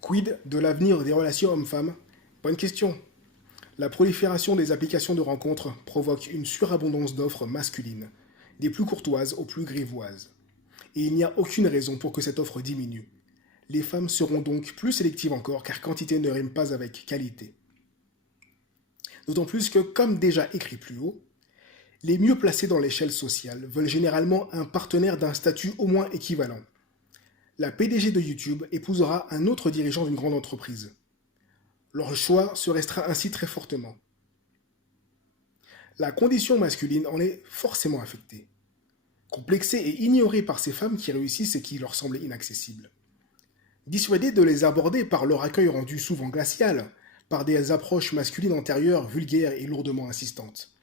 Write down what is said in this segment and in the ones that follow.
Quid de l'avenir des relations hommes-femmes? Bonne question. La prolifération des applications de rencontres provoque une surabondance d'offres masculines, des plus courtoises aux plus grivoises. Et il n'y a aucune raison pour que cette offre diminue. Les femmes seront donc plus sélectives encore car quantité ne rime pas avec qualité. D'autant plus que, comme déjà écrit plus haut, les mieux placés dans l'échelle sociale veulent généralement un partenaire d'un statut au moins équivalent. La PDG de YouTube épousera un autre dirigeant d'une grande entreprise. Leur choix se restreint ainsi très fortement. La condition masculine en est forcément affectée, complexée et ignorée par ces femmes qui réussissent et qui leur semblent inaccessibles. Dissuadées de les aborder par leur accueil rendu souvent glacial, par des approches masculines antérieures vulgaires et lourdement insistantes.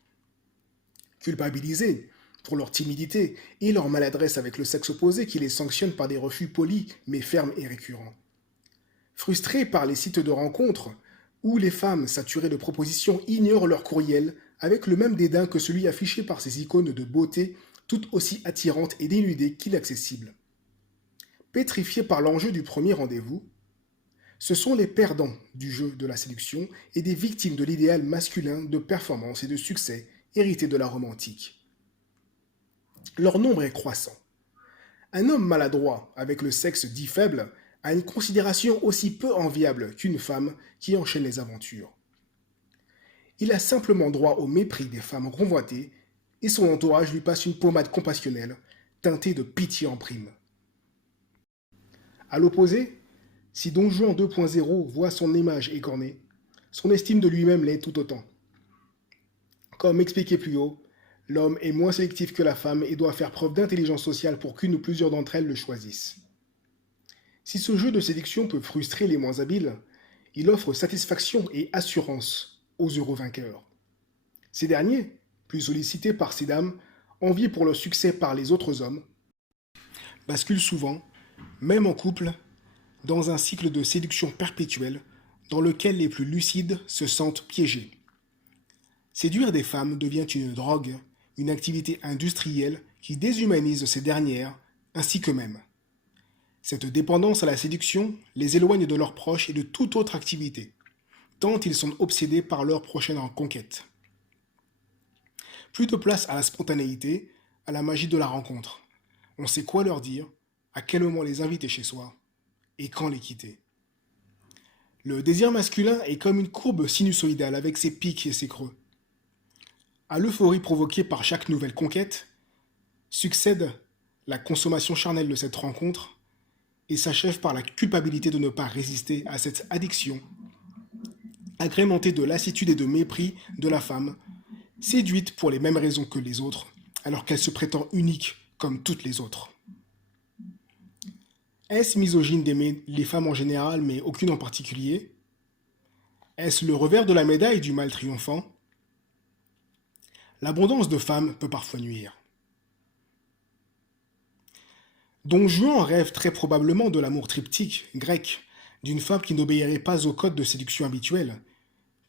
Culpabilisées pour leur timidité et leur maladresse avec le sexe opposé qui les sanctionne par des refus polis mais fermes et récurrents. Frustrées par les sites de rencontres où les femmes saturées de propositions ignorent leur courriel avec le même dédain que celui affiché par ces icônes de beauté tout aussi attirantes et dénudées qu'inaccessibles. Pétrifiées par l'enjeu du premier rendez-vous, ce sont les perdants du jeu de la séduction et des victimes de l'idéal masculin de performance et de succès hérité de la Rome antique. Leur nombre est croissant. Un homme maladroit avec le sexe dit faible a une considération aussi peu enviable qu'une femme qui enchaîne les aventures. Il a simplement droit au mépris des femmes convoitées et son entourage lui passe une pommade compassionnelle teintée de pitié en prime. À l'opposé, si Don Juan 2.0 voit son image écornée, son estime de lui-même l'est tout autant. Comme expliqué plus haut, l'homme est moins sélectif que la femme et doit faire preuve d'intelligence sociale pour qu'une ou plusieurs d'entre elles le choisissent. Si ce jeu de séduction peut frustrer les moins habiles, il offre satisfaction et assurance aux heureux vainqueurs. Ces derniers, plus sollicités par ces dames, enviés pour leur succès par les autres hommes, basculent souvent, même en couple, dans un cycle de séduction perpétuelle dans lequel les plus lucides se sentent piégés. Séduire des femmes devient une drogue, une activité industrielle qui déshumanise ces dernières ainsi qu'eux-mêmes. Cette dépendance à la séduction les éloigne de leurs proches et de toute autre activité, tant ils sont obsédés par leur prochaine conquête. Plus de place à la spontanéité, à la magie de la rencontre. On sait quoi leur dire, à quel moment les inviter chez soi, et quand les quitter. Le désir masculin est comme une courbe sinusoïdale avec ses pics et ses creux. À l'euphorie provoquée par chaque nouvelle conquête, succède la consommation charnelle de cette rencontre et s'achève par la culpabilité de ne pas résister à cette addiction, agrémentée de lassitude et de mépris de la femme, séduite pour les mêmes raisons que les autres, alors qu'elle se prétend unique comme toutes les autres. Est-ce misogyne d'aimer les femmes en général, mais aucune en particulier? Est-ce le revers de la médaille du mal triomphant? L'abondance de femmes peut parfois nuire. Don Juan rêve très probablement de l'amour triptyque grec, d'une femme qui n'obéirait pas au code de séduction habituel,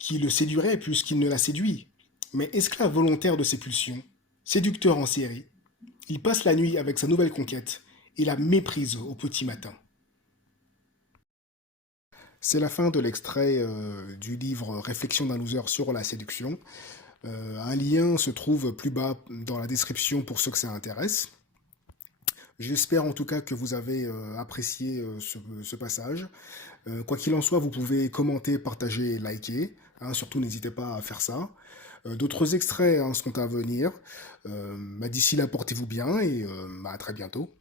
qui le séduirait puisqu'il ne la séduit, mais esclave volontaire de ses pulsions, séducteur en série, il passe la nuit avec sa nouvelle conquête et la méprise au petit matin. C'est la fin de l'extrait du livre Réflexions d'un loser sur la séduction. Un lien se trouve plus bas dans la description pour ceux que ça intéresse. J'espère en tout cas que vous avez apprécié ce passage. Quoi qu'il en soit, vous pouvez commenter, partager et liker. Hein, surtout, n'hésitez pas à faire ça. D'autres extraits hein, sont à venir. D'ici là, portez-vous bien et à très bientôt.